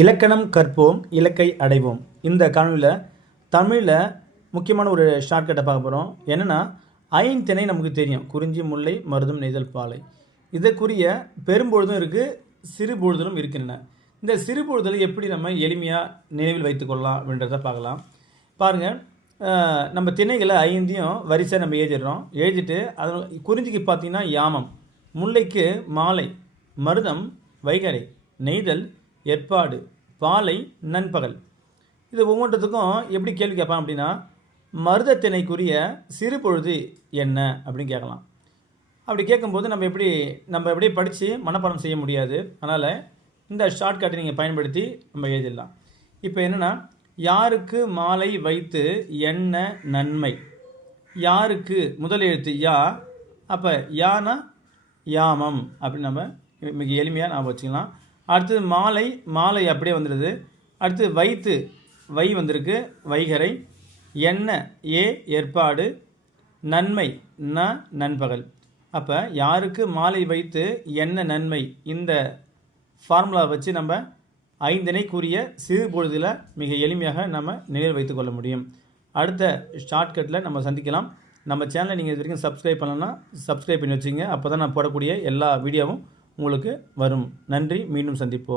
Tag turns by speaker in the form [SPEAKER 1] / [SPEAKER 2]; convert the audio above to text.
[SPEAKER 1] இலக்கணம் கற்போம் இலக்கை அடைவோம். இந்த காணொலியில் தமிழில் முக்கியமான ஒரு ஷார்ட்கட்டை பார்க்க போகிறோம் என்னென்னா ஐந்திணை நமக்கு தெரியும். குறிஞ்சி முல்லை மருதம் நெய்தல் பாலை. இதற்குரிய பெரும்பொழுதும் இருக்குது சிறு இருக்கின்றன. இந்த சிறு எப்படி நம்ம எளிமையாக நினைவில் வைத்துக்கொள்ளலாம் அப்படின்றத பார்க்கலாம். பாருங்கள் நம்ம திணைகளை ஐந்தையும் வரிசை நம்ம எழுதிடுறோம். எழுதிட்டு அது குறிஞ்சிக்கு பார்த்தீங்கன்னா யாமம். முல்லைக்கு மாலை மருதம் வைகறை நெய்தல் ஏற்பாடு பாலை நண்பகல். இது ஒவ்வொன்றத்துக்கும் எப்படி கேள்வி கேட்பான் அப்படின்னா மருதத்தினைக்குரிய சிறு பொழுது என்ன அப்படின்னு கேட்கலாம். அப்படி கேட்கும்போது நம்ம எப்படி நம்ம எப்படி படித்து மனப்பாடம் செய்ய முடியாது. அதனால் இந்த ஷார்ட்கட்டை நீங்கள் பயன்படுத்தி நம்ம எழுதிடலாம். இப்போ என்னென்னா யாருக்கு மாலை வைத்து என்ன நன்மை? யாருக்கு முதல் எழுத்து யா? அப்போ யானா? யாமம் அப்படின்னு நம்ம மிக எளிமையாக நாம் வச்சுக்கலாம். அடுத்தது மாலை மாலை அப்படியே வந்துடுது. அடுத்து வைத்து வை வந்திருக்கு வைகரை. என்ன ஏ ஏற்பாடு. நன்மை ந நண்பகல். அப்போ யாருக்கு மாலை வைத்து என்ன நன்மை இந்த ஃபார்முலா வச்சு நம்ம ஐந்திணைக்குரிய சிறு பொழுதில் மிக எளிமையாக நம்ம நினைவில் வைத்துக்கொள்ள முடியும். அடுத்த ஷார்ட்கட்டில் நம்ம சந்திக்கலாம். நம்ம சேனலை நீங்கள் இது வரைக்கும் சப்ஸ்கிரைப் பண்ணலன்னா சப்ஸ்கிரைப் பண்ணி வச்சுங்க அப்போ தான் நான் போடக்கூடிய எல்லா வீடியோவும் உங்களுக்கு வரும். நன்றி. மீண்டும் சந்திப்போம்.